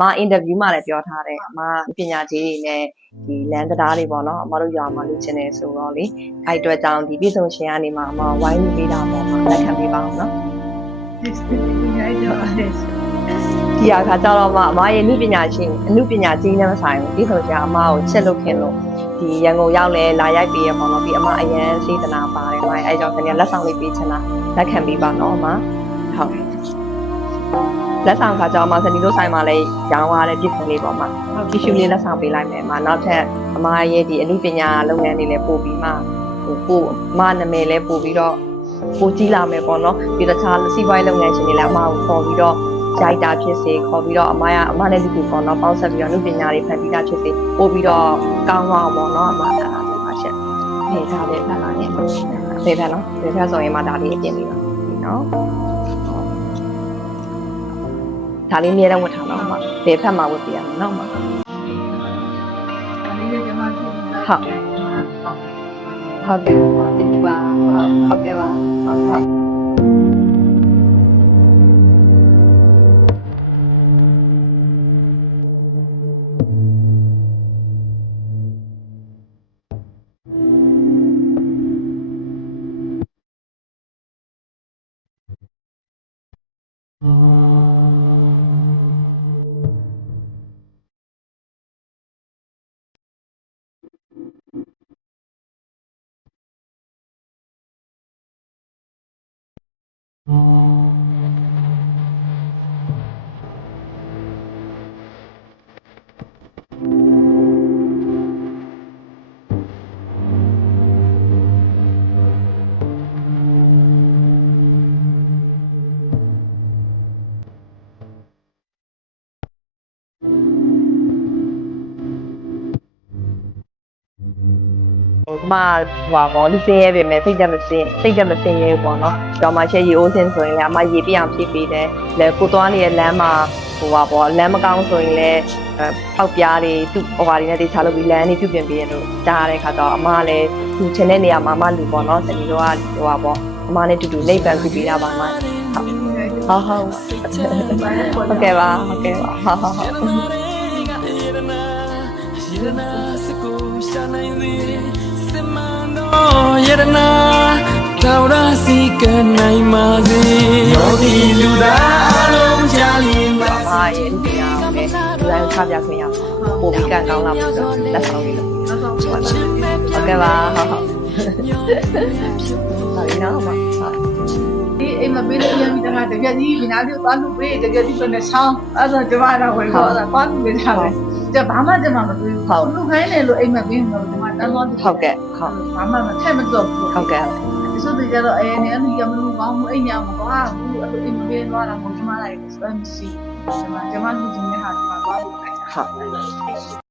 မအင်တာဗျူးမှာလည်းပြောထားတယ်အမပညာကြီးတွေနဲ့ဒီလန်တရားတွေပေါ့နော်အမတို့ရွာမှာလုပ်ချင်တယ်ဆိုတော့လေအဲ့အတွက်ကြောင့်ဒီပြည်စုံရှင်ကနေမှအမဝိုင်းပေးတာပေါ့မှာလက်ခံပေးပါအောင်နော်ဒီအခါကျတော့မှအမရဲ့အမှုပညာရှင်အမှုပညာကြီးနဲ့မဆိုင်ဘူးဒီဆိုချင်အမကိုချက်လုပ်ခင်လို့ဒီရန်ကုန်ရောက်လဲလာရိုက်ပေးရပေါ့နော်ပြီးအမအရန်စေတနာပါတယ်အမအဲကြောင့်ခင်ဗျာလက်ဆောင်လေးပေးချင်တာလက်ခံပေးပါနော်အမဟုတ် လက်ဆောင်ခါကျတော့အမစနီတို့ဆိုင်မှာလဲရောင်းသွားတဲ့ပြည့်စုံလေးပေါ့မှာတီရှူလေးလက်ဆောင်ပေးလိုက်မယ်အမနောက်ထပ်အမရဲ့ဒီအမှုပညာလုပ်ငန်းတွေလည်းပို့ပြီးမှဟိုပို့အမနာမည်လည်းပို့ပြီးတော့ပို့ကြီးလာမယ်ပေါ့နော်ပြီးတော့တခြားစီးပွားရေးလုပ်ငန်းရှင်တွေလည်းအမကိုခေါ်ပြီးတော့ရိုက်တာဖြစ်စေခေါ်ပြီးတော့အမရအမနဲ့လူတူပေါ့နော်ပေါင်းဆက်ပြီးတော့လူပညာတွေဖန်တီးတာဖြစ်စေပို့ပြီးတော့ကောင်းသွားအောင်ပေါ့နော်အမအဲ့ဒါလေးပါရှင့်နေသားလေးဖန်လာနေနေဖန်နော်နေဖန်ဆိုရင်မှဒါလေးအပြင်ပြီးပါနော် ဒါလေးအမြဲတမ်းဝတ်ထားတော့အမလေဖက်မှာဝတ်ပြရမယ်နော်အမဟုတ်ဟုတ်ကဲ့ပါဟုတ်ကဲ့ပါဟုတ်ဟု တ် ဟိုမဟွာပေါ့လူစင်းရဲပြင်မဲ့စိတ်တက်မစင်းစိတ်တက်မစင်းရဲပေါ့နော်ကျော်မချက်ရေအိုးစင်းဆိုရင်လည်းအမရေပြအောင်ဖြည့်ပေးတယ်လဲကိုသွားနေတဲ့လမ်းမှာဟိုပါပေါ့လမ်းမကောင်းဆိုရင်လည်းအဲပေါက်ပြားတွေသူ့ဟိုဟာတွေနဲ့တေချာလုပ်ပြီးလမ်းတွေပြုပြင်ပေးရလို့ကြားရတဲ့ခါကျတော့အမကလည်းသူချင်တဲ့နေရာမှာအမလူပေါ့နော်စနေတော့ကဟိုပါပေါ့အမနဲ့တူတူလိပ်ပံကူပေးတာပါမဟုတ်ဟုတ်ဟုတ်ကဲ့ပါဟုတ်ကဲ့ပါဟုတ်ဟုတ်ဟုတ်ယ စီကနိုင်ပါစေယောဂီလူသားအလုံးကြလင်းပါအမရဲ့လူတရားကိုလည်းလူတိုင်းချပြခွင့်ရအောင်ပို့ပြီးကန်ကောင်းလာပြီးတော့လက်ဆောင်လေးလုပ်ဟုတ်ကဲ့ပါဟုတ်ဟုတ်ဟုတ်ပြီနော်အမဟုတ်ဒီအိမ်မှာပေးလို့ရမိတာတကယ်ကြီးနားပြောသွားလို့ပေးတကယ်ကြီးဆိုနေဆောင်းအဲ့ဒါကျမတော့ဝယ်တော့သွားလို့ပေးတာပဲကျဘာမှကျမမတွေးဘူးလူခိုင်းတယ်လို့အိမ်မှာပေးမှာကျမတန်းသွားဟုတ်ကဲ့ဟုတ်ဘာမှမထက်မတော့ဘူးဟုတ်ကဲ့ ဒီဆိုတကြတော့အဲနေလူကမလူကောင်းဘူးအိမ်ညာမကောင်းဘူးအဲ့လိုအိမ်မပေးသွားတာကိုကျမလိုက်ဆိုမှမရှိကျမကျမလူချင်းနဲ့ဟာကျမသွားလို့ခိုင်းတာဟုတ်